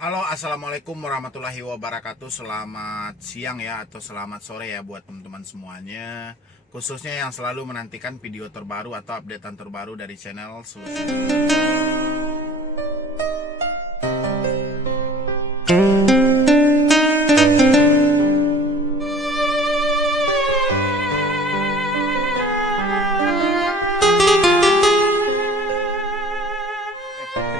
Halo, assalamualaikum warahmatullahi wabarakatuh. Selamat siang ya, atau selamat sore ya buat teman-teman semuanya. Khususnya yang selalu menantikan video terbaru atau updatean terbaru dari channel Solusi.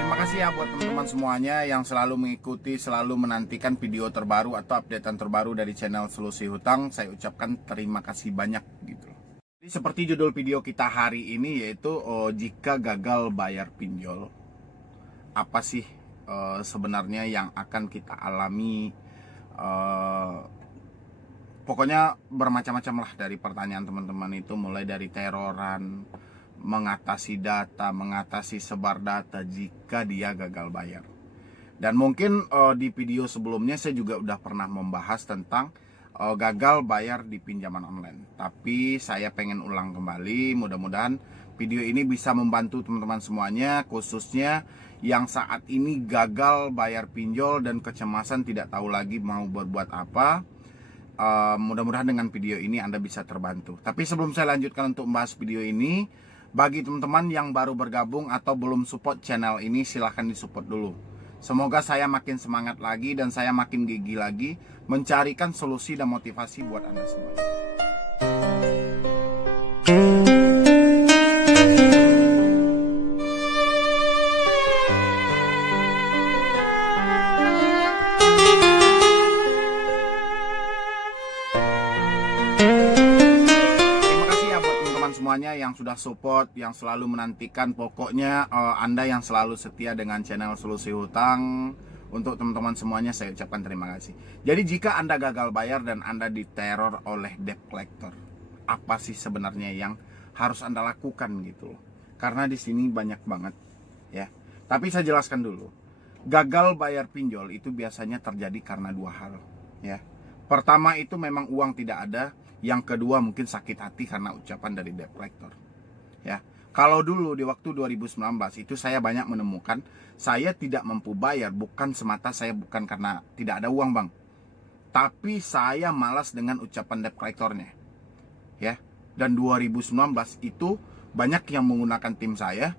Terima kasih ya buat teman-teman semuanya yang selalu mengikuti, selalu menantikan video terbaru atau updatean terbaru dari channel Solusi Hutang. Saya ucapkan terima kasih banyak gitu. Jadi seperti judul video kita hari ini yaitu jika gagal bayar pinjol, apa sih sebenarnya yang akan kita alami? Pokoknya bermacam-macam lah dari pertanyaan teman-teman itu, mulai dari teroran, mengatasi data, mengatasi sebar data jika dia gagal bayar. Dan mungkin di video sebelumnya saya juga udah pernah membahas tentang gagal bayar di pinjaman online. Tapi saya pengen ulang kembali, mudah-mudahan video ini bisa membantu teman-teman semuanya, khususnya yang saat ini gagal bayar pinjol dan kecemasan tidak tahu lagi mau berbuat apa. Mudah-mudahan dengan video ini Anda bisa terbantu. Tapi sebelum saya lanjutkan untuk membahas video ini, bagi teman-teman yang baru bergabung atau belum support channel ini, silahkan disupport dulu. Semoga saya makin semangat lagi dan saya makin gigih lagi mencarikan solusi dan motivasi buat Anda semua. Semuanya yang sudah support, yang selalu menantikan, pokoknya Anda yang selalu setia dengan channel Solusi Hutang. Untuk teman-teman semuanya saya ucapkan terima kasih. Jadi jika Anda gagal bayar dan Anda diteror oleh debt collector, apa sih sebenarnya yang harus Anda lakukan gitu loh? Karena di sini banyak banget ya. Tapi saya jelaskan dulu. Gagal bayar pinjol itu biasanya terjadi karena dua hal ya. Pertama itu memang uang tidak ada. Yang kedua mungkin sakit hati karena ucapan dari debt collector ya. Kalau dulu di waktu 2019 itu saya banyak menemukan saya tidak mampu bayar bukan semata saya bukan karena tidak ada uang bang, tapi saya malas dengan ucapan debt collectornya ya. Dan 2019 itu banyak yang menggunakan tim saya,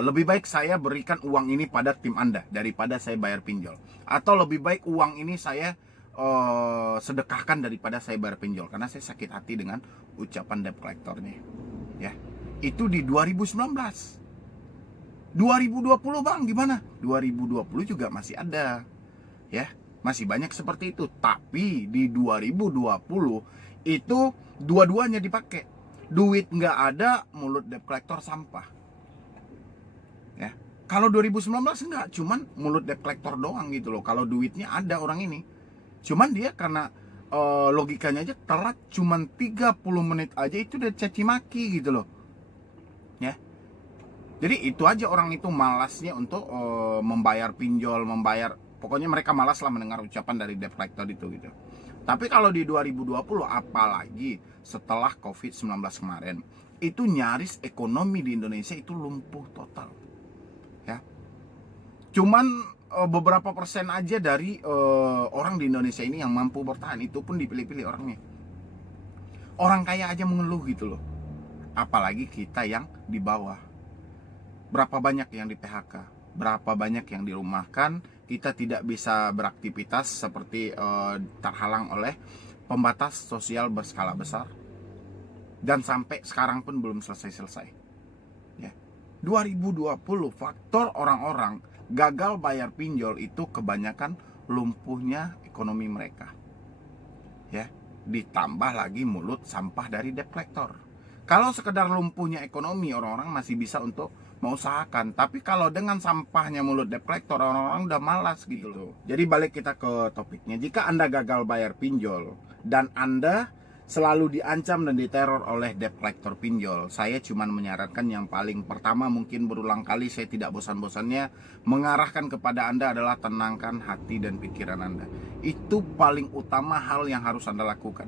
lebih baik saya berikan uang ini pada tim Anda daripada saya bayar pinjol, atau lebih baik uang ini saya sedekahkan daripada saya bayar pinjol, karena saya sakit hati dengan ucapan debt collectornya ya. Itu di 2019. 2020 bang gimana? 2020 juga masih ada ya, masih banyak seperti itu. Tapi di 2020 itu dua-duanya dipakai. Duit nggak ada, mulut debt collector sampah ya. Kalau 2019 enggak, cuman mulut debt collector doang gitu loh. Kalau duitnya ada orang ini, cuman dia karena logikanya aja telat cuman 30 menit aja itu udah caci maki gitu loh ya. Jadi itu aja, orang itu malasnya untuk membayar pinjol, pokoknya mereka malas lah mendengar ucapan dari debt collector itu gitu. Tapi kalau di 2020 apalagi setelah COVID-19 kemarin, itu nyaris ekonomi di Indonesia itu lumpuh total ya. Cuman beberapa persen aja dari orang di Indonesia ini yang mampu bertahan, itu pun dipilih-pilih orangnya. Orang kaya aja mengeluh gitu loh, apalagi kita yang di bawah. Berapa banyak yang di PHK, berapa banyak yang dirumahkan, kita tidak bisa beraktivitas seperti terhalang oleh pembatas sosial berskala besar, dan sampai sekarang pun belum selesai-selesai ya. 2020 faktor orang-orang gagal bayar pinjol itu kebanyakan lumpuhnya ekonomi mereka ya, ditambah lagi mulut sampah dari debt collector. Kalau sekedar lumpuhnya ekonomi, orang-orang masih bisa untuk mengusahakan, tapi kalau dengan sampahnya mulut debt collector, orang-orang udah malas gitu loh. Jadi balik kita ke topiknya, jika Anda gagal bayar pinjol dan Anda selalu diancam dan diteror oleh debt collector pinjol, saya cuma menyarankan yang paling pertama, mungkin berulang kali saya tidak bosan-bosannya mengarahkan kepada Anda adalah tenangkan hati dan pikiran Anda. Itu paling utama hal yang harus Anda lakukan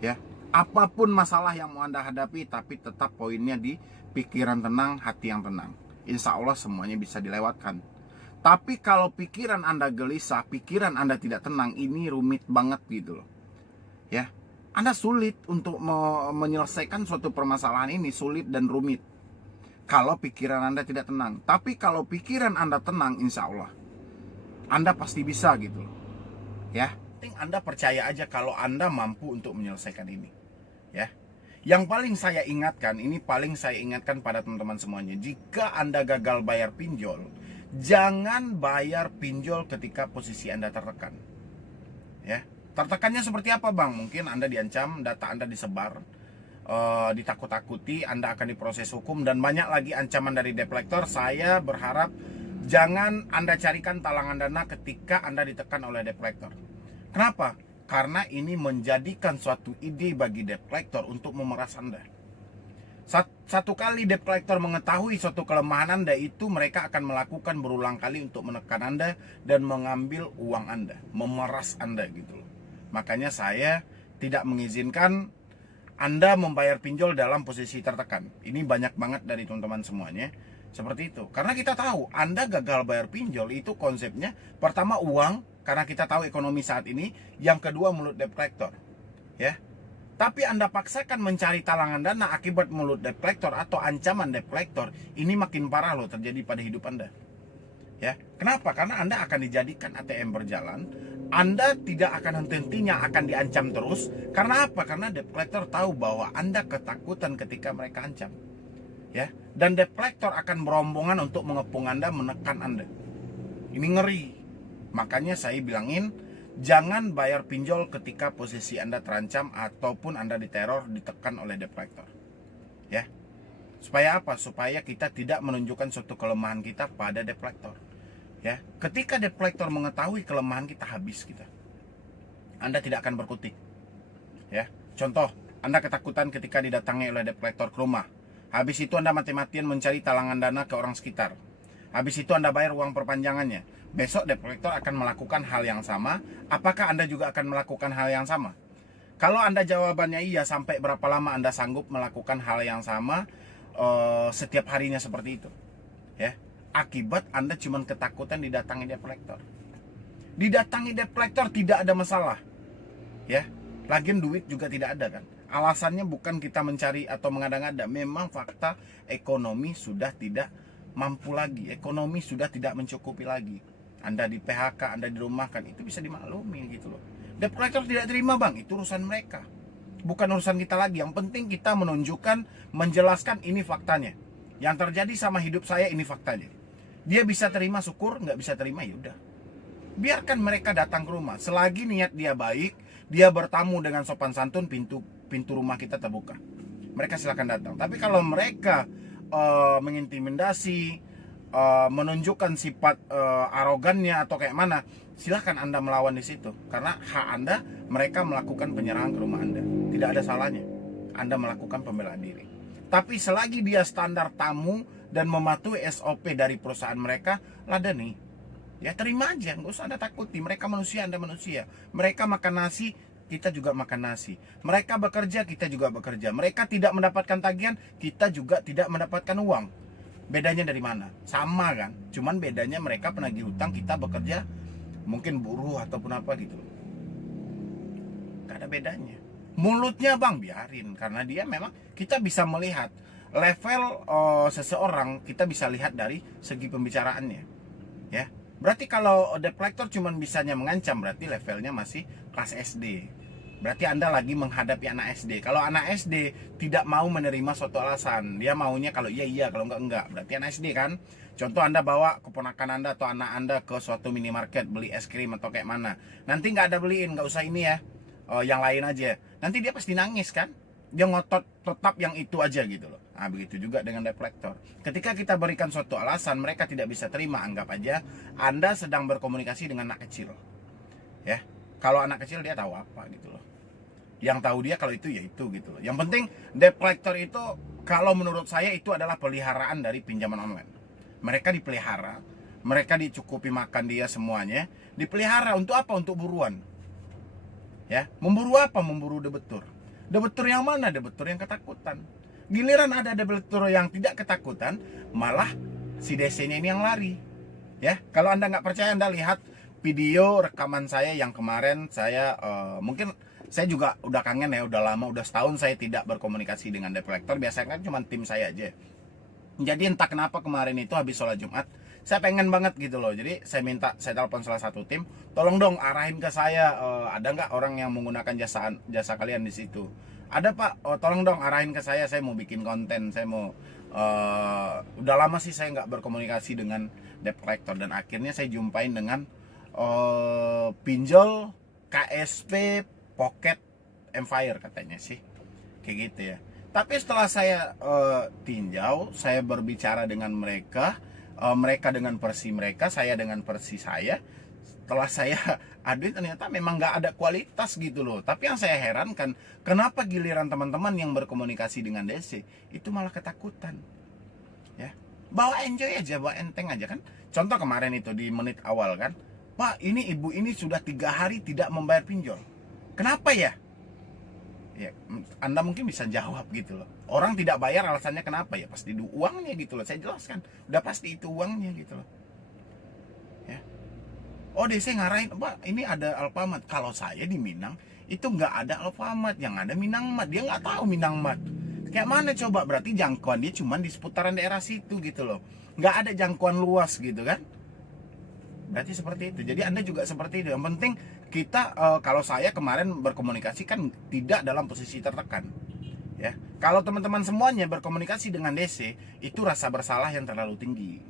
ya. Apapun masalah yang mau Anda hadapi, tapi tetap poinnya di pikiran tenang, hati yang tenang. Insya Allah semuanya bisa dilewatkan. Tapi kalau pikiran Anda gelisah, pikiran Anda tidak tenang, ini rumit banget gitu loh. Ya, Anda sulit untuk menyelesaikan suatu permasalahan ini, sulit dan rumit. Kalau pikiran Anda tidak tenang. Tapi kalau pikiran Anda tenang, insya Allah Anda pasti bisa gitu loh. Ya, penting Anda percaya aja kalau Anda mampu untuk menyelesaikan ini. Ya. Yang paling saya ingatkan, ini paling saya ingatkan pada teman-teman semuanya. Jika Anda gagal bayar pinjol, jangan bayar pinjol ketika posisi Anda tertekan. Ya. Tertekannya seperti apa, Bang? Mungkin Anda diancam, data Anda disebar, ditakut-takuti, Anda akan diproses hukum, dan banyak lagi ancaman dari debt collector. Saya berharap jangan Anda carikan talangan dana ketika Anda ditekan oleh debt collector. Kenapa? Karena ini menjadikan suatu ide bagi debt collector untuk memeras Anda. Satu kali debt collector mengetahui suatu kelemahan Anda, itu mereka akan melakukan berulang kali untuk menekan Anda dan mengambil uang Anda, memeras Anda gitu loh. Makanya saya tidak mengizinkan Anda membayar pinjol dalam posisi tertekan. Ini banyak banget dari teman-teman semuanya seperti itu. Karena kita tahu Anda gagal bayar pinjol itu konsepnya pertama uang, karena kita tahu ekonomi saat ini. Yang kedua mulut debt collector. Ya. Tapi Anda paksakan mencari talangan dana akibat mulut debt collector atau ancaman debt collector, ini makin parah loh terjadi pada hidup Anda. Ya. Kenapa? Karena Anda akan dijadikan ATM berjalan. Anda tidak akan henti-hentinya akan diancam terus. Karena apa? Karena debt collector tahu bahwa Anda ketakutan ketika mereka ancam. Ya. Dan debt collector akan berombongan untuk mengepung Anda, menekan Anda. Ini ngeri. Makanya saya bilangin, jangan bayar pinjol ketika posisi Anda terancam ataupun Anda diteror, ditekan oleh debt collector. Ya. Supaya apa? Supaya kita tidak menunjukkan suatu kelemahan kita pada debt collector. Ya. Ketika debt collector mengetahui kelemahan kita, habis kita. Anda tidak akan berkutik. Ya. Contoh, Anda ketakutan ketika didatangi oleh debt collector ke rumah. Habis itu Anda mati-matian mencari talangan dana ke orang sekitar. Habis itu Anda bayar uang perpanjangannya. Besok debt collector akan melakukan hal yang sama. Apakah Anda juga akan melakukan hal yang sama? Kalau Anda jawabannya iya, sampai berapa lama Anda sanggup melakukan hal yang sama setiap harinya seperti itu? Ya. Akibat Anda cuma ketakutan didatangi debt collector. Didatangi debt collector tidak ada masalah. Ya. Lagian duit juga tidak ada kan. Alasannya bukan kita mencari atau mengada-ngada. Memang fakta ekonomi sudah tidak mampu lagi. Ekonomi sudah tidak mencukupi lagi. Anda di PHK, Anda dirumahkan, itu bisa dimaklumi gitu loh. Debt collector tidak terima, Bang, itu urusan mereka. Bukan urusan kita lagi. Yang penting kita menunjukkan, menjelaskan ini faktanya. Yang terjadi sama hidup saya, ini faktanya. Dia bisa terima, syukur. Nggak bisa terima, ya udah. Biarkan mereka datang ke rumah. Selagi niat dia baik, dia bertamu dengan sopan santun, pintu rumah kita terbuka. Mereka silakan datang. Tapi kalau mereka mengintimidasi, menunjukkan sifat arogannya atau kayak mana, silahkan Anda melawan di situ. Karena hak Anda, mereka melakukan penyerangan ke rumah Anda. Tidak ada salahnya Anda melakukan pembelaan diri. Tapi selagi dia standar tamu dan mematuhi SOP dari perusahaan mereka, ladani. Ya terima aja, nggak usah Anda takuti. Mereka manusia, Anda manusia. Mereka makan nasi, kita juga makan nasi. Mereka bekerja, kita juga bekerja. Mereka tidak mendapatkan tagihan, kita juga tidak mendapatkan uang. Bedanya dari mana? Sama kan? Cuman bedanya mereka penagih hutang, kita bekerja mungkin buruh ataupun apa gitu. Gak ada bedanya. Mulutnya, Bang, biarin. Karena dia memang, kita bisa melihat level seseorang, kita bisa lihat dari segi pembicaraannya. Ya. Berarti kalau debt collector cuman bisanya mengancam, berarti levelnya masih kelas SD. Berarti Anda lagi menghadapi anak SD. Kalau anak SD tidak mau menerima suatu alasan, dia maunya kalau iya, kalau enggak. Berarti anak SD kan. Contoh Anda bawa keponakan Anda atau anak Anda ke suatu minimarket beli es krim atau kayak mana. Nanti nggak ada beliin, nggak usah ini ya, yang lain aja. Nanti dia pasti nangis kan. Dia ngotot tetap yang itu aja gitu loh. Nah begitu juga dengan debt collector. Ketika kita berikan suatu alasan, mereka tidak bisa terima. Anggap aja Anda sedang berkomunikasi dengan anak kecil. Ya. Kalau anak kecil dia tahu apa gitu loh. Yang tahu dia kalau itu ya itu gitu loh. Yang penting debt collector itu kalau menurut saya itu adalah peliharaan dari pinjaman online. Mereka dipelihara, mereka dicukupi makan dia semuanya, dipelihara untuk apa? Untuk buruan. Ya, memburu apa? Memburu debetur. Debetur yang mana? Debetur yang ketakutan. Giliran ada debetur yang tidak ketakutan, malah si DC-nya ini yang lari. Ya, kalau Anda nggak percaya, Anda lihat video rekaman saya yang kemarin saya mungkin saya juga udah kangen ya, udah lama, udah setahun saya tidak berkomunikasi dengan debt collector. Biasanya kan cuma tim saya aja. Jadi entah kenapa kemarin itu habis sholat Jumat, saya pengen banget gitu loh. Jadi saya telepon salah satu tim, tolong dong arahin ke saya, ada nggak orang yang menggunakan jasa kalian di situ. Ada Pak, tolong dong arahin ke saya mau bikin konten, saya mau udah lama sih saya nggak berkomunikasi dengan debt collector, dan akhirnya saya jumpain dengan pinjol KSP Pocket Empire katanya sih, kayak gitu ya. Tapi setelah saya tinjau, saya berbicara dengan mereka, mereka dengan versi mereka, saya dengan versi saya. Setelah saya aduin, ternyata memang nggak ada kualitas gitu loh. Tapi yang saya herankan, kenapa giliran teman-teman yang berkomunikasi dengan DC itu malah ketakutan, ya. Bawa enjoy aja, bawa enteng aja kan. Contoh kemarin itu di menit awal kan, Pak, ini ibu ini sudah 3 hari tidak membayar pinjol. Kenapa ya? Ya, Anda mungkin bisa jawab gitu loh. Orang tidak bayar alasannya kenapa ya? Pasti uangnya gitu loh. Saya jelaskan, udah pasti itu uangnya gitu loh. Ya. Oh, DC ngarahin, Pak, ini ada Alfamart. Kalau saya di Minang itu nggak ada Alfamart, yang ada Minangmart. Dia nggak tahu Minangmart kayak mana coba. Berarti jangkauan dia cuma di seputaran daerah situ gitu loh. Nggak ada jangkauan luas gitu kan. Berarti seperti itu. Jadi Anda juga seperti itu. Yang penting kita kalau saya kemarin berkomunikasi kan tidak dalam posisi tertekan. Ya. Kalau teman-teman semuanya berkomunikasi dengan DC, itu rasa bersalah yang terlalu tinggi.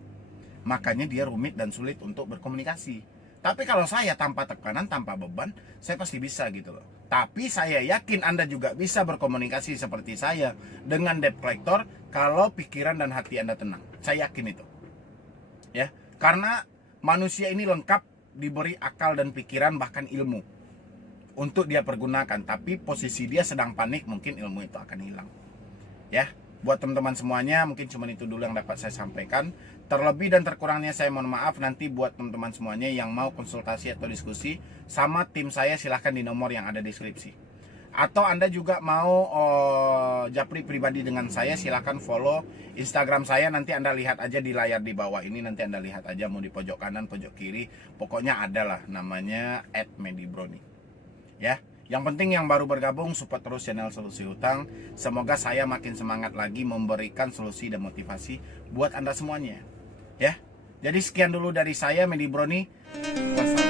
Makanya dia rumit dan sulit untuk berkomunikasi. Tapi kalau saya tanpa tekanan, tanpa beban, saya pasti bisa gitu loh. Tapi saya yakin Anda juga bisa berkomunikasi seperti saya dengan debt collector kalau pikiran dan hati Anda tenang. Saya yakin itu. Ya. Karena manusia ini lengkap diberi akal dan pikiran, bahkan ilmu untuk dia pergunakan. Tapi posisi dia sedang panik, mungkin ilmu itu akan hilang. Ya, buat teman-teman semuanya, mungkin cuma itu dulu yang dapat saya sampaikan. Terlebih dan terkurangnya saya mohon maaf. Nanti buat teman-teman semuanya yang mau konsultasi atau diskusi sama tim saya, silahkan di nomor yang ada di deskripsi. Atau Anda juga mau japri pribadi dengan saya, silahkan follow Instagram saya. Nanti Anda lihat aja di layar di bawah ini. Nanti Anda lihat aja, mau di pojok kanan, pojok kiri, pokoknya ada lah, namanya @medibroni. Ya, yang penting yang baru bergabung, support terus channel Solusi Hutang. Semoga saya makin semangat lagi memberikan solusi dan motivasi buat Anda semuanya. Ya, jadi sekian dulu dari saya, Medibroni. Wassalamualaikum.